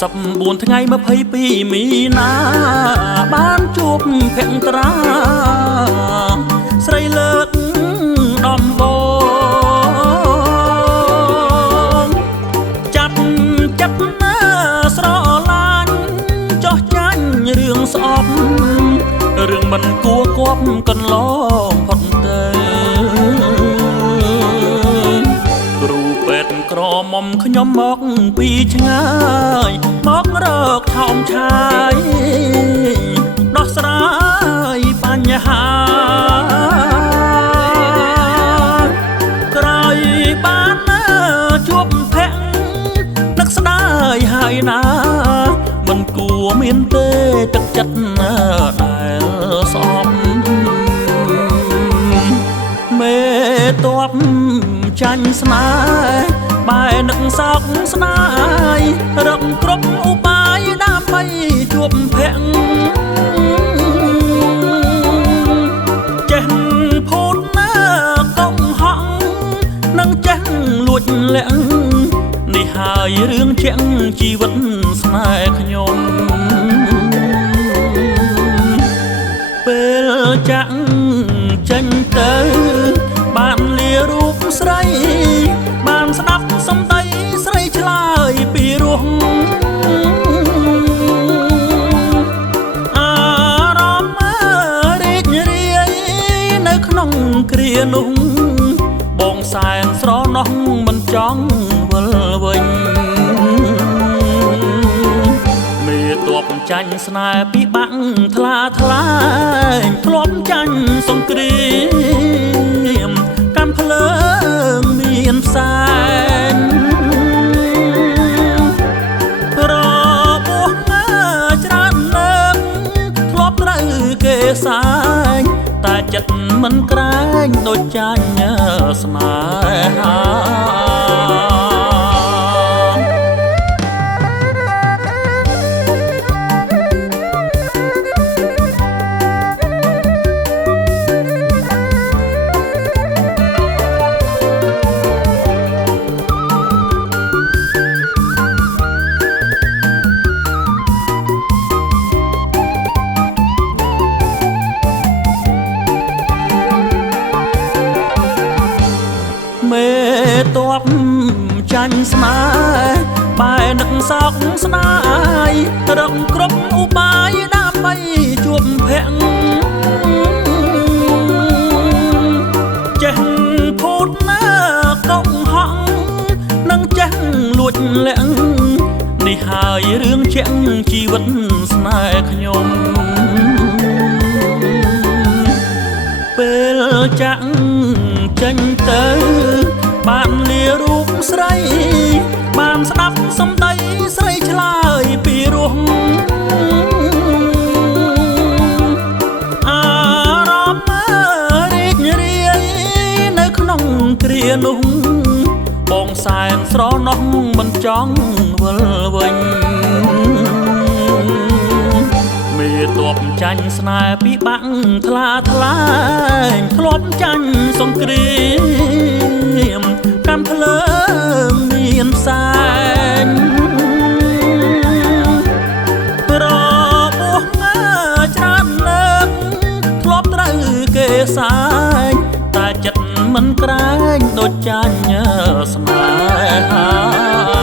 14 ថ្ងៃ 22 មីនាបានជួបភក្ត្រាស្រីលើកដំបូងចាប់ចិត្តណាស្រឡាញ់ចោះចាញ់រឿងស្អប់រឿងមិនគួរគប់កន្លងផុតទៅគ្រូពេទ្យក្រមុំខ្ញុំមកពីឆ្ងាយមករកថោមឆាយដោះស្រាយបញ្ហាក្រោយបានជួបភក្តិនឹកស្ដាយហើយណាមិនគួរមានទេទឹកចិត្តដែលស្អប់មេតបចាញ់ស្នេហ៍បែរនឹកសោកស្ដាយរកគ្រប់ឧបាយដើម្បីជួបភក្តិចេះភូតណាកុំហក់នឹងចេះលួចលាក់នេះហើយរឿងជាក់ជីវិតស្នេហ៍ខ្ញុំពេលចាក់ចេញទៅបានលារូបស្រីបានស្ដាប់សំដីស្រីឆ្លើយពីរោះអារម្មណ៍រីករាយនៅក្នុងគ្រានោះបងសែនស្រណោះមិនចង់វិលវិញមេតបចាញ់ស្នេហ៍ពីបាក់ថ្លាថ្លែងធ្លាប់ចាញ់សង្គ្រាមកម្មភ្លើងមានផ្សែងរបួសច្រើនលើកធ្លាប់ត្រូវគេសាញតែចិត្តមិនក្រែងដូចចាញ់ស្នេហាមេតបចាញ់ស្នេហ៍បែរនឹកសោកស្ដាយរកគ្រប់ឧបាយដើម្បីជួបភក្តិចេះភូតណាកុំហក់នឹងចេះលួចលាក់នេះហើយរឿងជាក់ជីវិតស្នេហ៍ខ្ញុំពេលចាក់ចេញទៅបានលារូបស្រីបានស្ដាប់សំដីស្រីឆ្លើយពីរោះអារម្មណ៍រីករាយនៅក្នុងគ្រានោះបងសែនស្រណោះមិនចង់វិលវិញមេតបចាញ់ស្នេហ៍ពីបាក់ថ្លាថ្លែងធ្លាប់ចាញ់សង្គ្រាមកម្មភ្លើងមានផ្សែងរបួសច្រើនលើកធ្លាប់ត្រូវគេសាញតែចិត្តមិនក្រែងដូចចាញ់ស្នេហា